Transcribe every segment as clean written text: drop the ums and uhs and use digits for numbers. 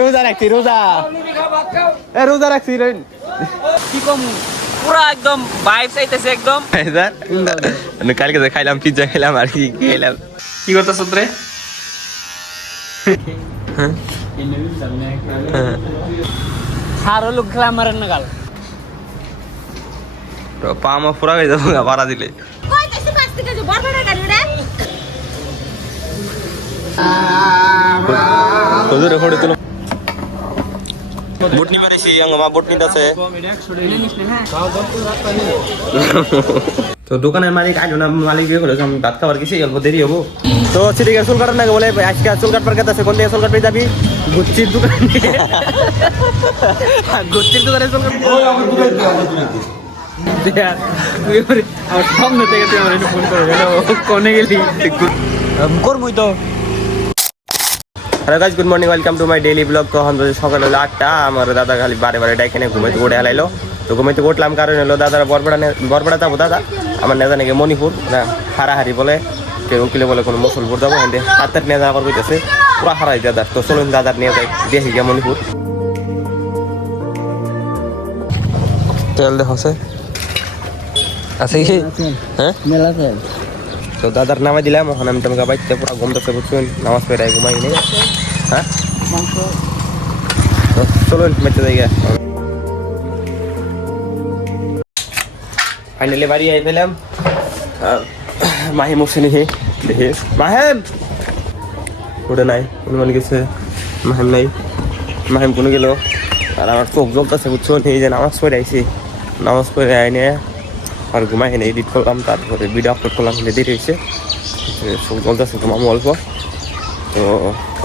রোজা রাখছি রোজা রোজা রাখছি কি কম পুরা একদম ভাইব চাইতেছে একদম। কালকে খাইলাম পিজ্জা খাইলাম আর কি খাইলাম। কি করতেছ রে? হারো লোক খেলা মারেন না গাল পা মা পুরা হয়ে যাবো ভাড়া দিলে। বুটনি মারিছি মা বুটনি আছে। তো দোকানের মালিক আইলো না, মালিক বলেছে আমি ভাত খাবার কিছু অল্প দেরি হবো। তো সেদিকে চুল কাটার নাকি বলে আজকে চুল কাটবার কাছে কোন দিকে চুল কাটবে যাবি? গুচ্ছির দোকানে। গুচ্ছির দোকানে চুল কাটবি। আমার সামনে থেকে তুই আমার ফোন করে কোনে গেলি করবই তো। Hello guys, good morning, welcome to my daily blog. তো এখন সকাল হলো 8টা। আমার দাদা খালি বারে বারে ডাইখানে ঘুমাইতে উঠে হেলাইলো। তো ঘুমাইতে উঠলাম কারণ হলো দাদারা বরপেড়া যাবো। দাদা আমার নেতা নাকি মণিপুর না হারাহারি বলে, কেউ উকিলে বলে কোনো মুসলপুর যাবো। হেঁটে হাতের নিয়ে যাওয়ার করতেছে পুরা হারাই দাদার। তো চলুন দাদার নিয়ে যাই দেখি গিয়া মণিপুর। তেল দেখছে আছে কি? হ্যাঁ তো দাদার নামাই দিলাম। এখন আমি তোমাকে বাইতে পুরো ঘুমতেছে বুঝছেন, নামাজ পড়ে ঘুমাই নেই। হ্যাঁ চলুন বেঁচে যাই। ফাইনালি বাড়ি আই পেলাম। মাহিম উঠছে নিহি দেখি মাহেম ওটা নাই, অনুমান গেছে মাহিম নাই। মাহিম কোনো গেল আর আমার চোখ জ্বলতেছে বুঝছো, এই যে নামাজ পড়ে আইছি। নামাজ পড়ে আইনে আর ঘুমাই এনে এডিট করলাম, তারপরে ভিডিও আপলোড করলাম। দেরি হয়েছে, চোখ জ্বলতেছে ঘুমাবো অল্প। তো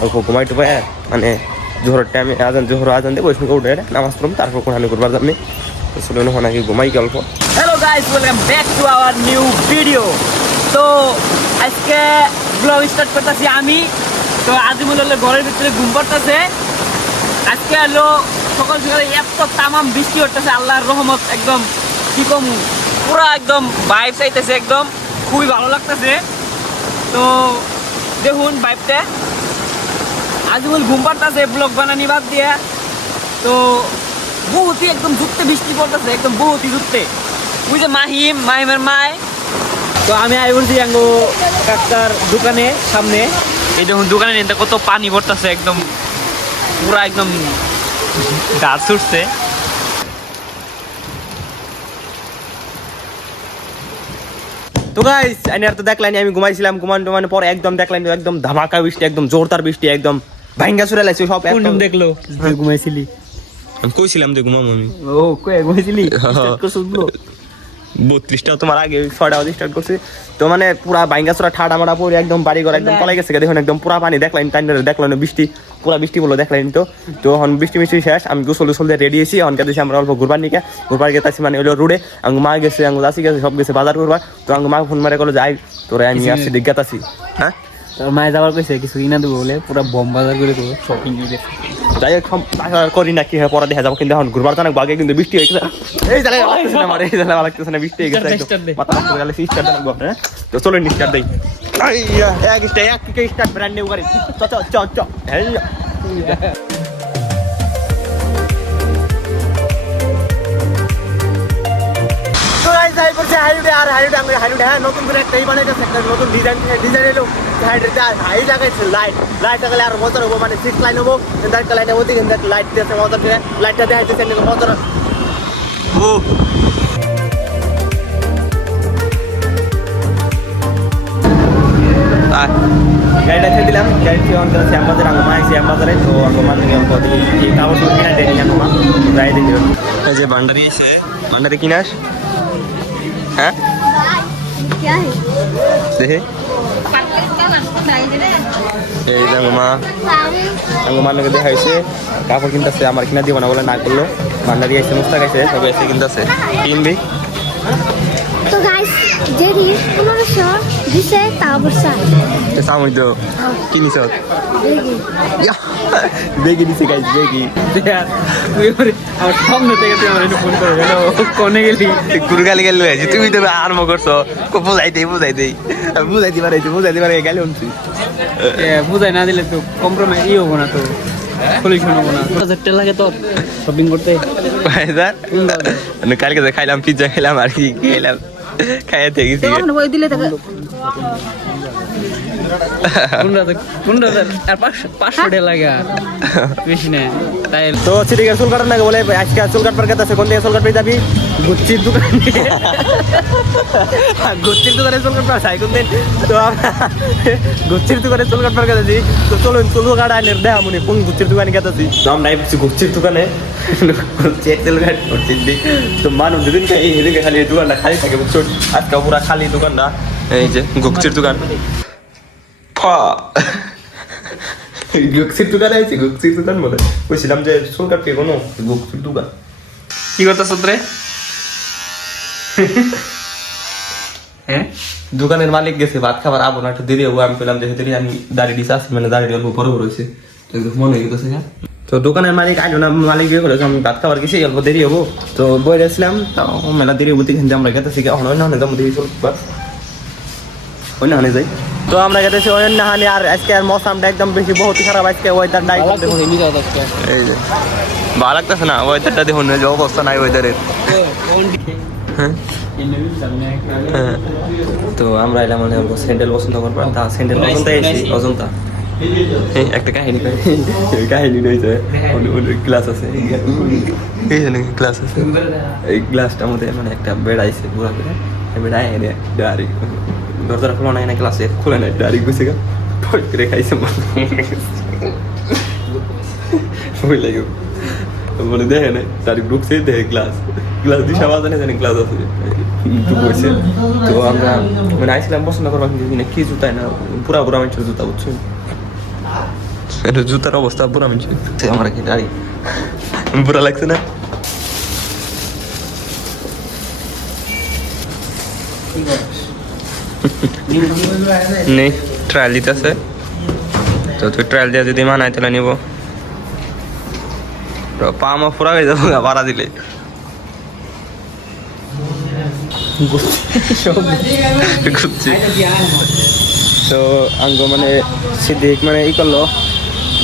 অল্প ঘুমাই টুপাই মানে জোহরের টাইমে জোহর আজান দেবো ওই সঙ্গে উঠে নামাজ পড়লাম, তারপর কোরআনি করবার যাবনি। তো চলুন নাকি ঘুমাই কি অল্প। Hello guys, welcome back to our new video. তো আজকে ব্লগ স্টার্ট করতেছি আমি। তো আজিমুল হলো ঘরের ভিতরে ঘুম পড়তেছে। আজকে হলো সকাল সকালে এত তামাম বৃষ্টি হতেছে, আল্লাহর রহমত একদম কি কম পুরা একদম ভাইব চাইতেছে, একদম খুবই ভালো লাগতেছে। তো দেখুন ভাইবটা, আজিমুল ঘুম পাড়তেছে ব্লগ বানানি বাদ দিয়ে। তো বহুতই একদম যুক্তে বৃষ্টি পড়তেছে, একদম বহুতই যুক্তে। ওই যে মাহিমের মায়। তো আমি আই বলছি আঙ্গো কাকার দোকানে সামনে। এই দেখুন দোকানে নিতে কত পানি পড়তেছে, একদম পুরা একদম গাছ ছুটছে। তো গাইস আর তো দেখলাম আমি ঘুমাইছিলাম, ঘুমানো পরে একদম দেখলাম একদম ধামাকা বৃষ্টি, একদম জোরদার বৃষ্টি, একদম ভাঙ্গা চুরে লাগছে সব। কোন দেখলো তুই ঘুমাইছিলি? আমি কইছিলাম যে ঘুমাবো আমি। ও কই ঘুমাইছিলি? স্টার্ট করছ ব্লগ 32টা তোমার আগে 6টা বাজে স্টার্ট করছি। তো মানে পুরা ভাঙ্গাচোরা ঠাডা মারা পড়ে একদম বাড়ি ঘর একদম পলাই গেছে। দেখুন একদম পুরা পানি দেখলাম, দেখলাম বৃষ্টি পুরা বৃষ্টি বলো দেখলাম। তো এখন বৃষ্টি শেষ, আমি গোসল দিয়ে রেডি হয়েছি। এখন গেছি আমরা অল্প ঘুরবার নিকে, ঘুরবার গেছি মানে হলো রোডে। আঙ্গু মা গেছে, আঙ্গু দাসি গেছে, সব গেছে বাজার করবার। তো আঙ্গু মা ফোন মারে করলো যাই তোরা আমি আসছি দিগাতাছি। হ্যাঁ তোর মায়ে যাওয়ার কইছে কিছু কিনা দেবো বলে, পুরা বম বাজার করে দেবো শপিং করে। যাই হোক করি না কি হয় পরে দেখা যাবো। কিন্তু এখন ঘুরবার জানাক বাগে কিন্তু বৃষ্টি হয়ে গেছে। এই জায়গায় আমার এই জায়গায় লাগতেছে না, বৃষ্টি হয়ে গেছে মাথা গেলে স্টার্ট দেবো। হ্যাঁ তো চলো স্টার্ট দেই। স্টার্ট ব্র্যান্ড নিউ গাড়ি চ নতুন করে একটা বানাইতেছে, একটা নতুন ডিজাইন এলো। হাই লাগাইছে লাইট লাগালে আর মজা হবো, মানে 6 লাইন হবো। একটা লাইন ওদিকে লাইট দিয়েছে মজা করে, লাইটটা দেখাইতেছে মজা। ও গাড়িটা ছেড়ে দিলাম, গাড়ি অন করে শ্যামবাজার আঙ্গমা আইসি শ্যামবাজারে। তো আঙ্গমা থেকে অল্প কাপড় চোপড় কিনা দেয়নি আঙ্গমা, যাই দেখি। এই যে ভান্ডারি আছে, ভান্ডারি কিনাস। হ্যাঁ দেখে এই যে আঙ্গমা নাকি দেখাইছে কাপড় কিনতেছে। আমার কিনা দিব না বলে না করলো। ভান্ডারি আইসে মুস্তাক আইসে, সবাই এসে কিনতেছে। কিনবি? তো গাইস যেদি 1500 দিছে তা বর্ষা সামুই তো কি নিছ দেখি বেগি দিছে গাইস বেগি তুই আমার সামনে থেকে তুই আমার ফোন করে গেল কোনে গেলি গুরগালি গেল তুমি তো আরম্ভ করছো বুঝাইতে পারে গেলে উঠছি বুঝাই না দিলে তো কম্প্রোমাইজ হবো না তো সলিউশন হবো না 1000 টাকা লাগে তোর শপিং করতে কালকে যে খাইলাম পিজ্জা খেলাম আর কি খেলাম খাইয়া থেকে গেছি ওই দিলে টাকা 15,000 আর 500 টাকা লাগে বেশি না তাই তো সিটিকে চুল কাটার নাকি বলে আজকে চুল কাটবার কাছে কোন দিকে চুল কাটবে যাবি গুচ্ছির দোকানে গুচ্ছির দোকানে চুল কাটবার চাই কোন দিন তো গুচ্ছির দোকানে চুল কাটবার কাছে তো চলুন চুল কাটা আনে দেয় আমনি কোন গুচ্ছির দোকানে গেছি তো আমরা আইছি গুচ্ছির দোকানে চুল কাট করছি তো মানুষ দুদিন এদিকে খালি এই দোকানটা খালি থাকে বুঝছো আজকে পুরা খালি দোকানটা এই যে গুচ্ছির দোকান গুচ্ছির দোকানে আইছি গুচ্ছির দোকান বলে বলছিলাম যে চুল কাটবে কোনো গুচ্ছির দোকান কি করতেছ রে হ্যাঁ দোকানের মালিক গেছে ভাত খাবার আবো না একটু দেরি হবো আমি পেলাম যে দেরি আমি দাঁড়ি দিতে আসি মানে দাঁড়িয়ে অল্প বড় বড় হয়েছে মনে হয়ে গেছে তো দোকানের মালিক আইলো না মালিক গিয়ে করেছে আমি ভাত খাবার গেছি অল্প দেরি হবো তো বই রেছিলাম তাও মেলা দেরি হবো কিন্তু আমরা গেতেছি অন্য হানে যাবো দেরি চল অন্য হানে যাই তো আমরা গেতেছি অন্য হানে আর আজকে আর মৌসামটা একদম বেশি বহুত খারাপ আজকে ওয়েদারটা এই যে ভালো লাগতেছে না ওয়েদারটা দেখুন যে অবস্থা নাই ওয়েদারের হ্যাঁ তো আমরা এলাম মানে স্যান্ডেল পছন্দ করবো তা স্যান্ডেল পছন্দ এসেছি অজন্তা একটা কাহিনী কাহিনী রয়েছে গ্লাস আছে এই জন্য গ্লাস আছে এই গ্লাসটার মধ্যে মানে একটা বেড আইছে পুরা করে বেড়ায় ডাইরেক্ট দরজাটা খোলা নাই না গ্লাসে খুলে নাই ডাইরেক্ট গুছে গা ফট করে খাইছে ওই লাগে বলে দেখে নাই ডাইরেক্ট ঢুকছে দেখে গ্লাস দিয়ে সবাই জানে গ্লাস আছে বসে তো আমরা মানে আইছিলাম পছন্দ করবো কিন্তু কি জুতায় না পুরা পুরা মানুষের জুতা বুঝছো জুতার অবস্থা পুরা মানুষের আমার কি দাঁড়ি পুরা লাগছে না নেই ট্রায়াল দিতেছে তো তুই ট্রায়াল দিয়ে যদি মানায় তাহলে নিব পা আমার পুরা হয়ে যাবো ভাড়া দিলে তো আঙ্গ মানে সিদ্দিক মানে ই করলো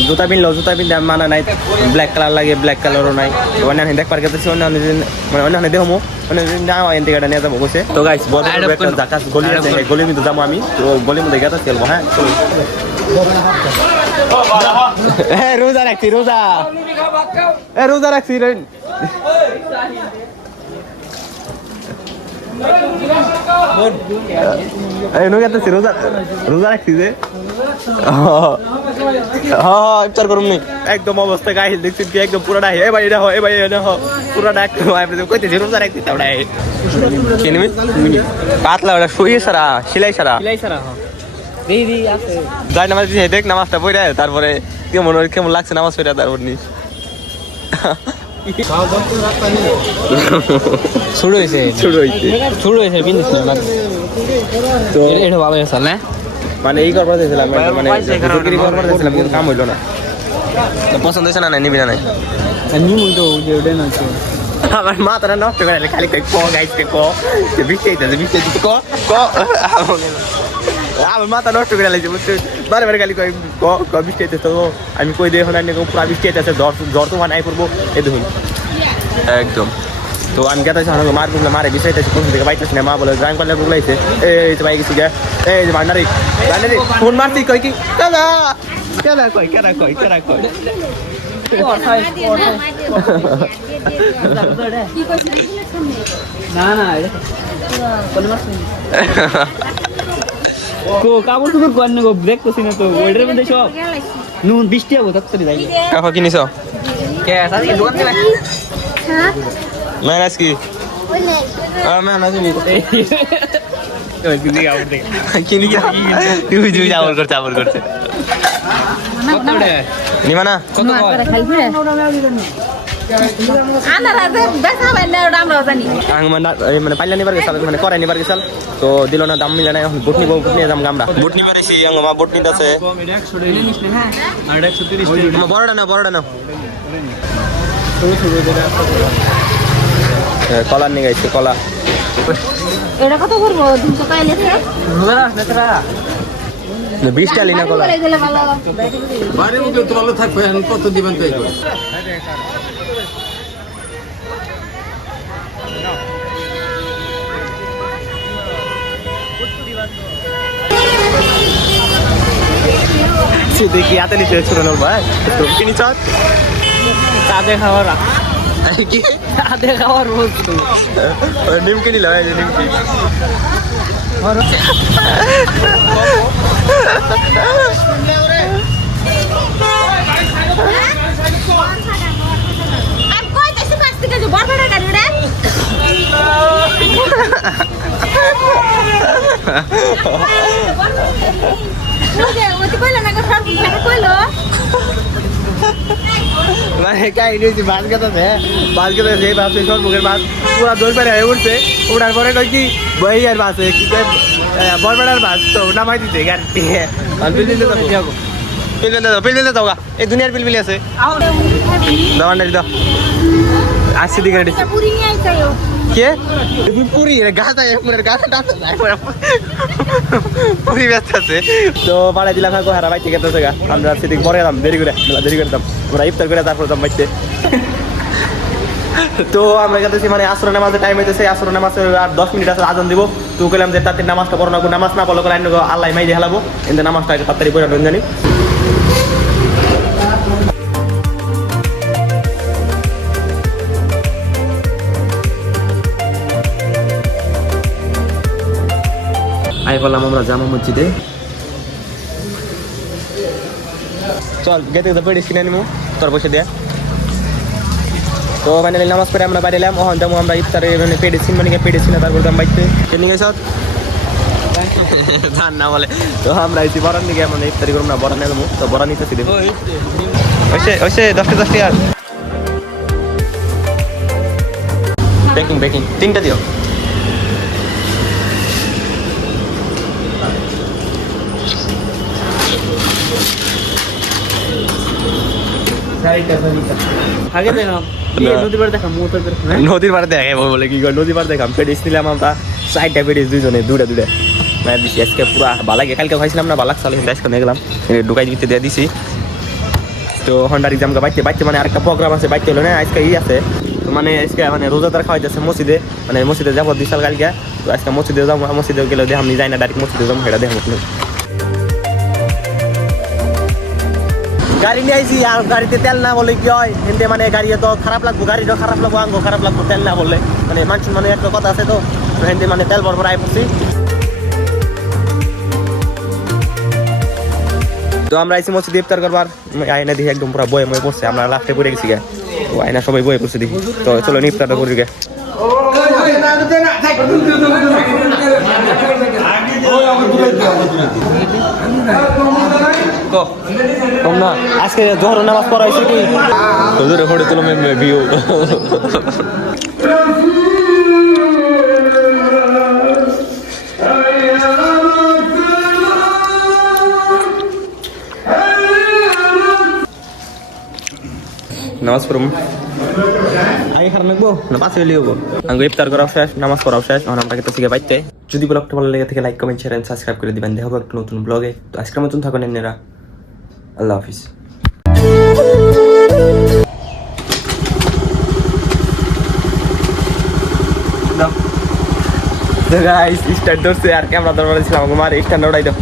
জুতা পিনলে মানা নাই ব্ল্যাক কালার লাগে ব্ল্যাক কালারও নাই অন্য দেখবার গেছে অন্য মানে অন্য দেখো অন্য না এন থেকে নিয়ে যাবো বসে তো গাইস গলি আছে গলির মধ্যে যাবো আমি তো গলির মধ্যে গেছে খেলবো হ্যাঁ রোজা রাখছি রোজা রাখছি রোজা রাখছি যে ইফতার করুন একদম অবস্থা গাইল দেখছি কি একদম পুরোটা হে ভাই এটা হয় ভাই এটা পুরোটা কইতেছি রোজা রাখছি তাওড়া কি নিবি পাতলা ওটা শুয়ে সারা সেলাই সারা যাই নামাজ দেখ নামাজটা পড়ে তারপরে কেমন লাগছে নামাজ পড়ে তারপর নিস শুরু হয়েছে তো এটা ভালো হয়েছে না মানে এই করবার চাইছিলাম মানে কিন্তু কাম হইলো না পছন্দ হয়েছে না নিবি না নাই আমার মাথাটা নষ্ট করে খালি গাইছে বৃষ্টি আমার মাথা নষ্ট করে লাগছে বুঝতে বারে খালি বৃষ্টি আইতে তো আমি কই দিয়ে এখন পুরা বৃষ্টি আইতেছে জ্বর তো নাই করবো এই দেখুন একদম তো আমি গেতেছি মারে বিষয়টা কোন থেকে পাইতেছি না মা বলে ড্রাইভ করলে গুগলাইছে এই তো পাই গেছি এই যে ভান্ডারি ফোন মারছি কই কি কেনা কই কাপড় টুকুর কর নেবো ব্রেক করছি না তো ওইটার মধ্যে সব নুন বৃষ্টি হবো তাড়াতাড়ি যাই কাকা কিনিস ম্যানেজ কি ম্যানেজ কিনি তুই আবর করছে নিবা না আনারা যে বেচা হয় না ওটা আমরাও জানি মানে পাইলা নিবার গেছাল মানে করাই নিবার গেছাল তো দিল না দাম মিলে না এখন বুট নিব বুট নিয়ে যাম আমরা বুট নিবার এসি মা বুট নিতে আছে বড়টা না কলা নিয়ে গেছে কলা এটা কত করবো 200 টাকা লেছে 20টা লিনা কলা করে দিলে ভালো বাইরে মধ্যে তো ভালো থাকবে এখন কত দিবেন তাই করে দেখি হাতে নিচে ছোট নল ভাই তো কিনি চাট চাঁদে খাওয়ার কি চাঁদে খাওয়ার রোজ নিমকি নিল নিমকি আমি কইতাছি পাঁচ থেকে যে বড় বড় গাড়ি রে ওতে কইলো না গো সব টাকা কইলো মানে কাই নিয়েছি বাস গেছে সেই বাস সব মুখের বাস পুরা দোল পেরে হয়ে উঠছে ওঠার পরে কই কি বই আর বাস কি বড়বেড়ার বাস তো নামাই দিতে গাড়ি পিলবিলে যাও এই দুনিয়ার পিলবিলি আছে দাও আন্ডারি দাও আসছি দিকে রেডি পুরি নিয়ে আইছায়ো কে পুরি গাছা এমনের গাছা পুরি ব্যস্ত আছে তো পাড়াই দিলাম হাঁকো হারা বাইতে গেছে গা আমরা সেদিক পরে গেলাম দেরি করতাম আমরা ইফতার করে তারপর দাম বাইতে তো আমরা গেতেছি মানে আসরের নামাজের টাইম হইতেছে আসরের নামাজের আর 10 মিনিট আছে আজান দিব তো কইলাম যে তাতে নামাজটা পড়ো না নামাজ না পড়লে আইন আল্লাহ মাই দিয়ে হালাবো কিন্তু নামাজটা একটু তাড়াতাড়ি পড়ে নেন জানি আই বললাম আমরা জামা মসজিদে চল গেতে তো পেড়িস কিনে নিমু তোর বসে দেয়া তো ফাইনালি নামাজ পড়ে আমরা বাইরে এলাম ওখান যাবো আমরা ইফতারে মানে পেডিসিন মানে পেডিসিন তারপর দাম বাইতে ট্রেনিং এসে ধান না বলে তো আমরা এসে বরান দিকে মানে ইফতারি করবো না বরান নেবো তো বরান নিতেছি দেবো ওইসে 10টা আর বেকিং 3টা দিও আগে দেখাম নদীর পাড়ে দেখাম নদীর পাড়ে দেখাই বলে কি নদীর পাড়ে দেখাম পেডিস নিলাম আমরা 4টা পেডিস দুইজনে দুটা মানে দিছি আজকে পুরা বালাকে কালকে খাইছিলাম না বালাক চালে কিন্তু আজকে নিয়ে গেলাম ঢুকাই দিতে দিয়ে দিছি তো হন্ডার এক্সাম বাইতে মানে আরেকটা প্রোগ্রাম আছে বাইতে হলো না আজকে আছে তো মানে আজকে মানে রোজাদার খাওয়াইতেছে মসজিদে মানে মসজিদে যাবো বিশাল কালকে তো আজকে মসজিদে যাবো মসজিদে গেলে দেখাম যাই না ডাইরেক্ট মসজিদে যাবো সেটা দেখাম গাড়ি নিয়ে আইসি আর গাড়িতে তেল না বলে কি হয় এতে মানে গাড়ি তো খারাপ লাগবো গাড়িটাও খারাপ লাগবো আঙ্গ খারাপ লাগবো তেল না বললে মানে মানুষ মানে একটা কথা আছে তো এতে মানে তেল বরবর আই পড়ছি তো আমরা আইসি মসজিদে ইফতার করবার আয়না দেখি একদম পুরো বয়ে ময়ে পড়ছে আমরা লাস্টে পড়ে গেছি গে তো আয়না সবাই বয়ে পড়ছে দেখি তো চলো ইফতারটা করি গে কম না আজকে জোহর নামাজ পড়াইছি কি হুজুরে ফটো তুলো মে ভিউ নামাজ পড়ম আগে খারাপ লাগবো না পাশে লিখবো আঙ্গো ইফতার করা শেষ নামাজ পড়া শেষ এখন আমরা কেটে থেকে বাইতে যদি ব্লগটা ভালো লেগে থাকে like comment share and subscribe করে দিবেন দেখা হবে একটা নতুন ব্লগে তো আজকের মতন থাকুন এনারা আল্লাহ হাফিজ গাইস স্টার্ট করছে আর ক্যামেরা ধরে ছিলাম আমার স্ট্যান্ড উঠাই দাও